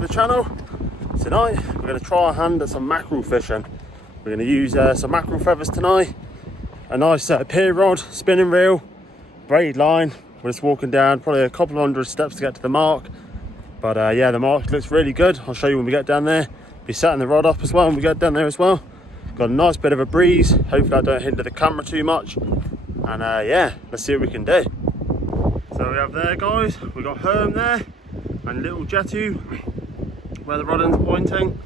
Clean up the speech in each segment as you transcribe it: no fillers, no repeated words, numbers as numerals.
to the channel. Tonight we're going to try our hand at some mackerel fishing. We're going to use some mackerel feathers tonight, a nice pier rod, spinning reel, braid line. We're just walking down probably a couple of hundred steps to get to the mark, but yeah, the mark looks really good. I'll show you when we get down there. Be setting the rod up as well when we get down there as well. Got a nice bit of a breeze, hopefully that don't hinder the camera too much, and yeah, let's see what we can do. So we have there, guys, we got Herm there and little Jetu where the rod end's pointing.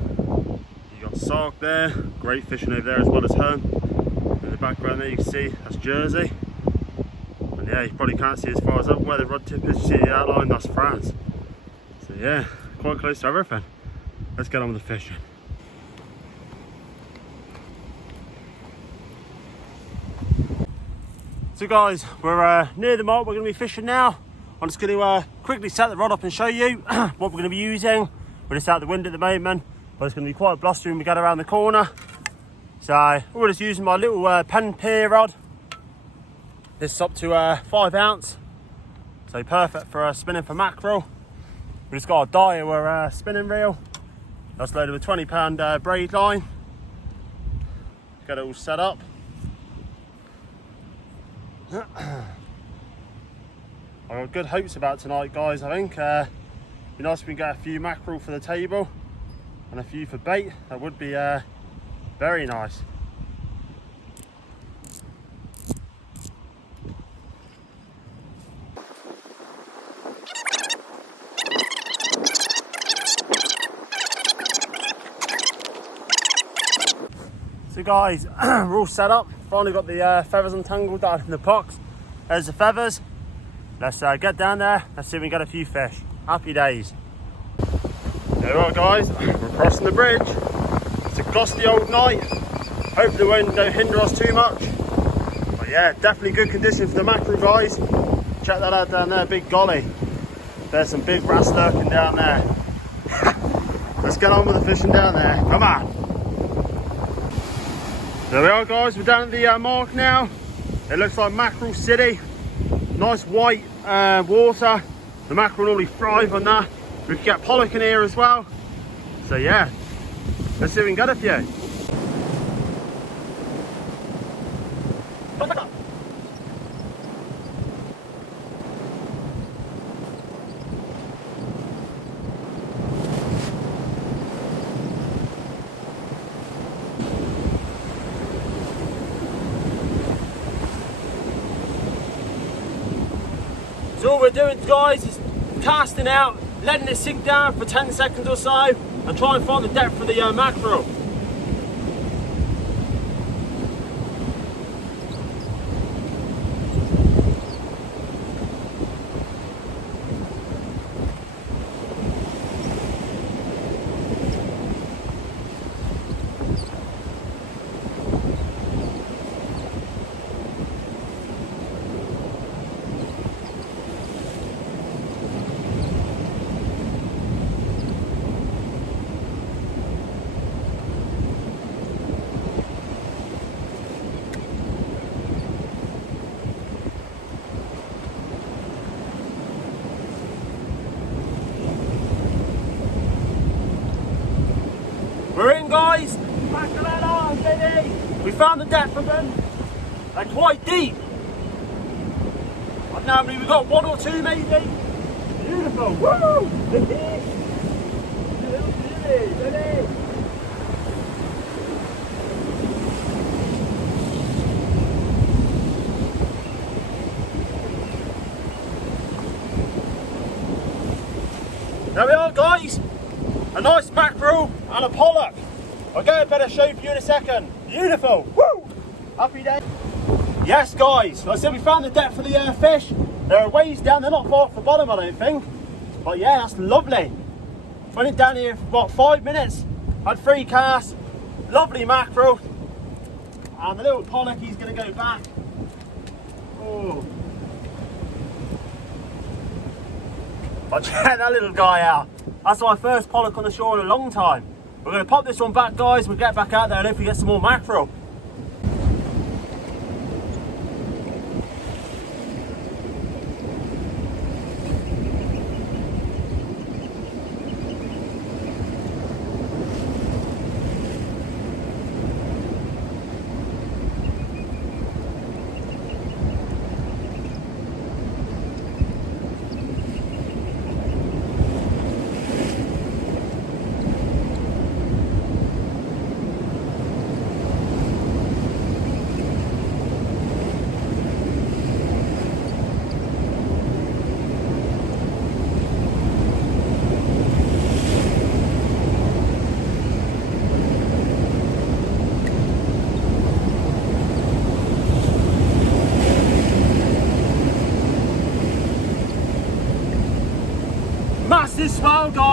You got Sark there, great fishing over there as well as Herm. In the background there you can see that's Jersey, and yeah, you probably can't see as far as up where the rod tip is. You see the outline, that's France. So yeah, quite close to everything. Let's get on with the fishing. So guys, we're near the mark we're going to be fishing now. I'm just going to quickly set the rod up and show you what we're going to be using. We're just out the wind at the moment, but it's going to be quite blustery when we get around the corner. So we're just using my little pen pier rod. This is up to 5 ounce, so perfect for spinning for mackerel. We just got a Daiwa spinning reel. That's loaded with 20-pound braid line. Get it all set up. I've got good hopes about tonight, guys. I think be nice if we can get a few mackerel for the table and a few for bait. That would be very nice. So guys, we're all set up. Finally got the feathers untangled out in the box. There's the feathers. Let's get down there. Let's see if we can get a few fish. Happy days. There we are, guys. We're crossing the bridge. It's a gusty old night. Hopefully the wind don't hinder us too much. But yeah, definitely good condition for the mackerel, guys. Check that out down there, big golly. There's some big wrasse lurking down there. Let's get on with the fishing down there. Come on. There we are, guys, we're down at the mark now. It looks like Mackerel City. Nice white water. The mackerel normally thrive on that. We can get pollock in here as well. So yeah, let's see if we can get a few. So all we're doing, guys, is casting out, letting it sink down for 10 seconds or so, and try and find the depth of the mackerel. We're in, guys. Mackerel, baby. We found the depth of them. They're quite deep. I don't know how many we got, 1 or 2 maybe. Beautiful. Woo! There we are, guys. A nice mackerel and a pollock. I'll get a better show for you in a second. Beautiful. Woo! Happy day. Yes, guys. Like I said, we found the depth of the fish. They're a ways down. They're not far off the bottom, I don't think. But yeah, that's lovely. Went down here for about 5 minutes. Had 3 casts. Lovely mackerel. And the little pollock, he's going to go back. Oh. But check that little guy out. That's my first pollock on the shore in a long time. We're going to pop this one back, guys. We'll get back out there and hopefully get some more mackerel.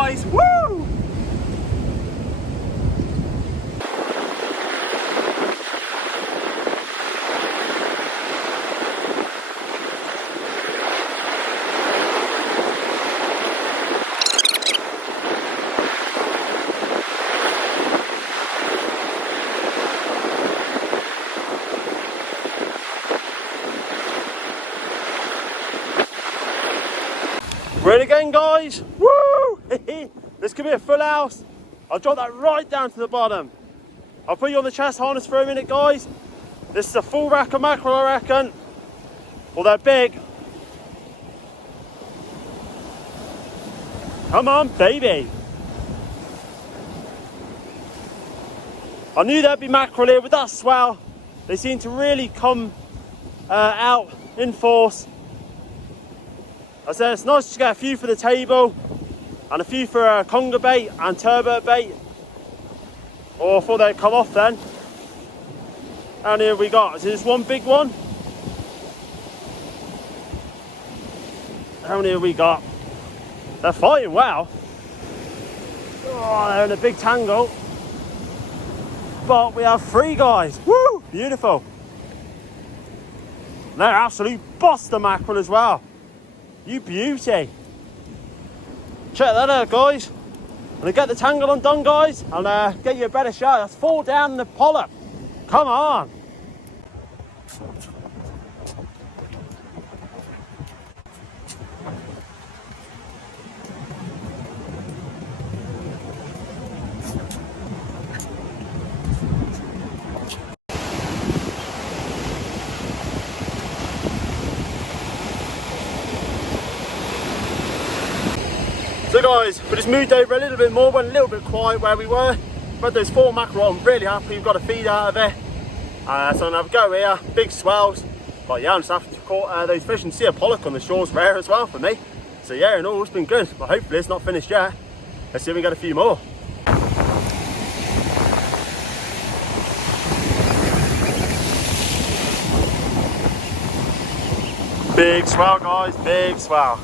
guys. Woo! Ready again, guys? Woo! This could be a full house. I'll drop that right down to the bottom. I'll put you on the chest harness for a minute, guys. This is a full rack of mackerel, I reckon. Well, they're big. Come on, baby. I knew there'd be mackerel here with that swell. They seem to really come out in force. I said it's nice to get a few for the table and a few for conger bait and turbot bait. Or before they come off then. And here we got, is this one big one? How many have we got? They're fighting well. Oh, they're in a big tangle. But we have 3 guys. Woo! Beautiful. They're absolute buster mackerel as well. You beauty. Check that out, guys. I'm gonna get the tangle undone, guys, and get you a better shot. That's 4 down in the polyp. Come on. So guys, we just moved over a little bit more, went a little bit quiet where we were. But those 4 mackerel, I'm really happy we've got a feed out of it. So I'm gonna have a go here, big swells. But yeah, I'm just happy to caught those fish and see a pollock on the shore's rare as well for me. So yeah, in all, it's been good, but hopefully it's not finished yet. Let's see if we get a few more. Big swell, guys, big swell.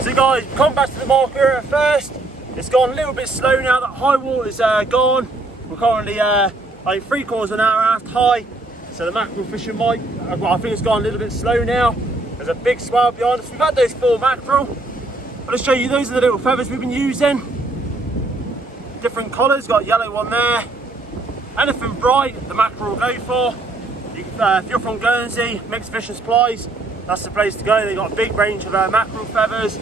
So guys, come back to the marker at first. It's gone a little bit slow now that high water's gone. We're currently like 3/4 an hour aft high. So the mackerel fishing might, I think it's gone a little bit slow now. There's a big swell behind us. We've had those 4 mackerel. I'll just show you, those are the little feathers we've been using. Different colours, got a yellow one there. Anything bright, the mackerel will go for. If you're from Guernsey, Mixed Fishing Supplies, that's the place to go. They've got a big range of mackerel feathers,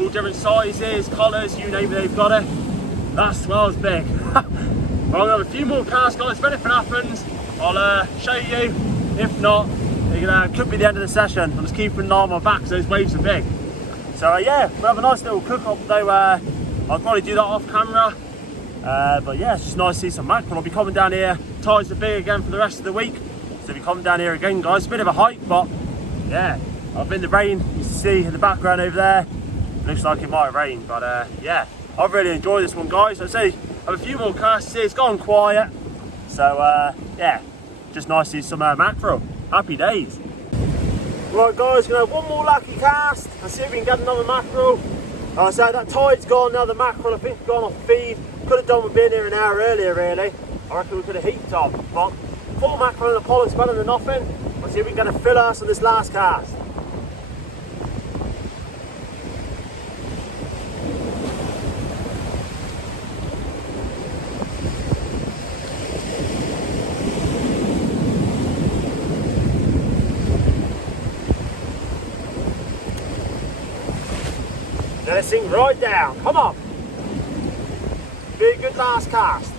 all different sizes, colours, you name it, they've got it. That swell's big. Well, I'm gonna have a few more casts, guys. If anything happens, I'll show you. If not, it could be the end of the session. I'm just keeping an eye on my back because those waves are big. So yeah, we'll have a nice little cook up though. I'll probably do that off camera. But yeah, it's just nice to see some mackerel. I'll be coming down here. Tides are big again for the rest of the week. So we come down here again, guys. It's a bit of a hike, but yeah, I've been in the rain. You can see in the background over there. Looks like it might rain, but yeah, I've really enjoyed this one, guys. I'd say I have a few more casts here. It's gone quiet. So yeah, just nice to see some mackerel. Happy days. Right guys, gonna have one more lucky cast and see if we can get another mackerel. So that tide's gone now, the mackerel I think have gone off feed. Could have done with being here an hour earlier really. I reckon we could have heaped up, but 4 mackerel and a pollock's better than nothing. Let's see if we can get a fill us on this last cast. Let it sink right down, come on. Be a good last cast.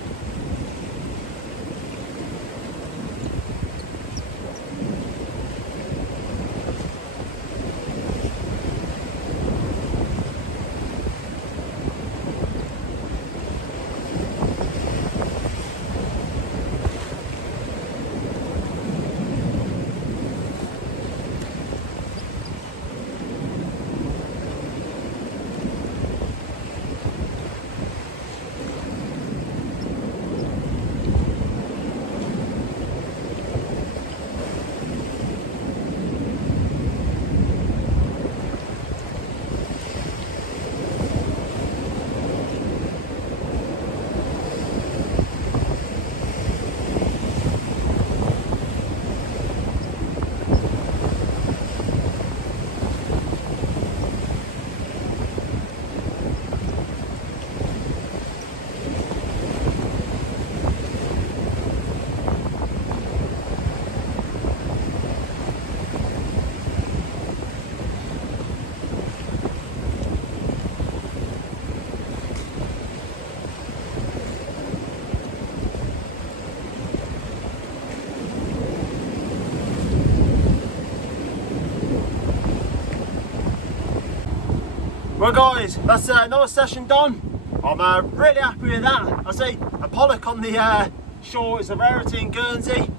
Well guys, that's another session done. I'm really happy with that. I say a pollock on the shore is a rarity in Guernsey.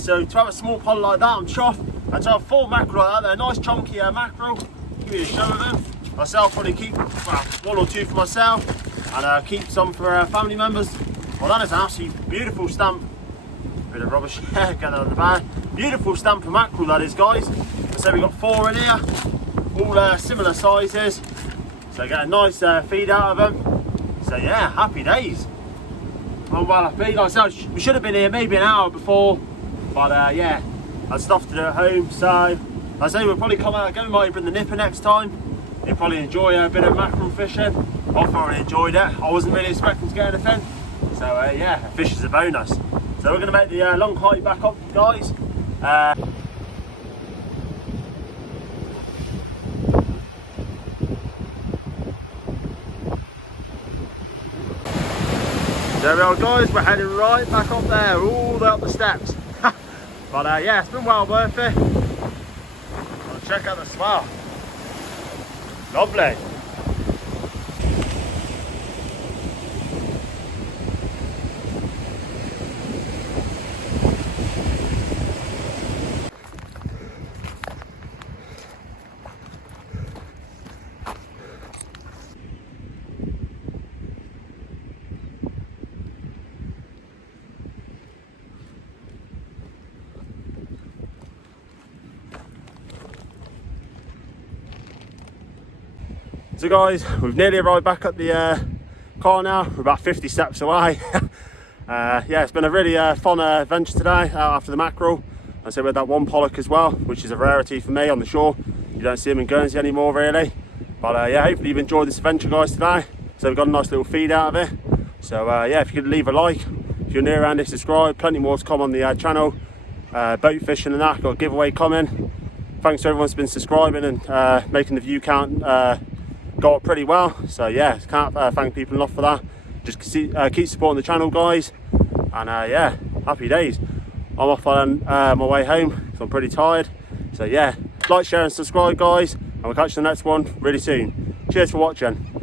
So to have a small pollock like that, I'm chuffed. And to have 4 mackerel like that, they're nice chunky mackerel. Give you a show of them. Myself probably keep 1 or 2 for myself and keep some for family members. Well, that is an absolutely beautiful stamp. Bit of rubbish going on the bag. Beautiful stamp of mackerel that is, guys. So we've got 4 in here. All similar sizes, so get a nice feed out of them. So yeah, happy days. I'm well happy. Like I said, we should have been here maybe an hour before, but yeah, I had stuff to do at home. So I say we'll probably come out again. We might bring the nipper next time. You'll probably enjoy a bit of mackerel fishing. I thoroughly enjoyed it. I wasn't really expecting to get anything. So yeah, a fish is a bonus. So we're going to make the long hike back up, guys. There we are, guys, we're heading right back up there, all the way up the steps. But yeah, it's been well worth it. Well, check out the swell. Lovely. So guys, we've nearly arrived back at the car now. We're about 50 steps away. Yeah, it's been a really fun adventure today after the mackerel. I said we had that one pollock as well, which is a rarity for me on the shore. You don't see them in Guernsey anymore really. But yeah, hopefully you've enjoyed this adventure guys today. So we've got a nice little feed out of it. So yeah, if you could leave a like, if you're new around here, subscribe. Plenty more to come on the channel. Boat fishing and that, got a giveaway coming. Thanks to everyone who's been subscribing and making the view count go up pretty well. So yeah, can't thank people enough for that. Just keep supporting the channel guys, and yeah, happy days. I'm off on my way home because I'm pretty tired. So yeah, like, share and subscribe guys, and we'll catch you in the next one really soon. Cheers for watching.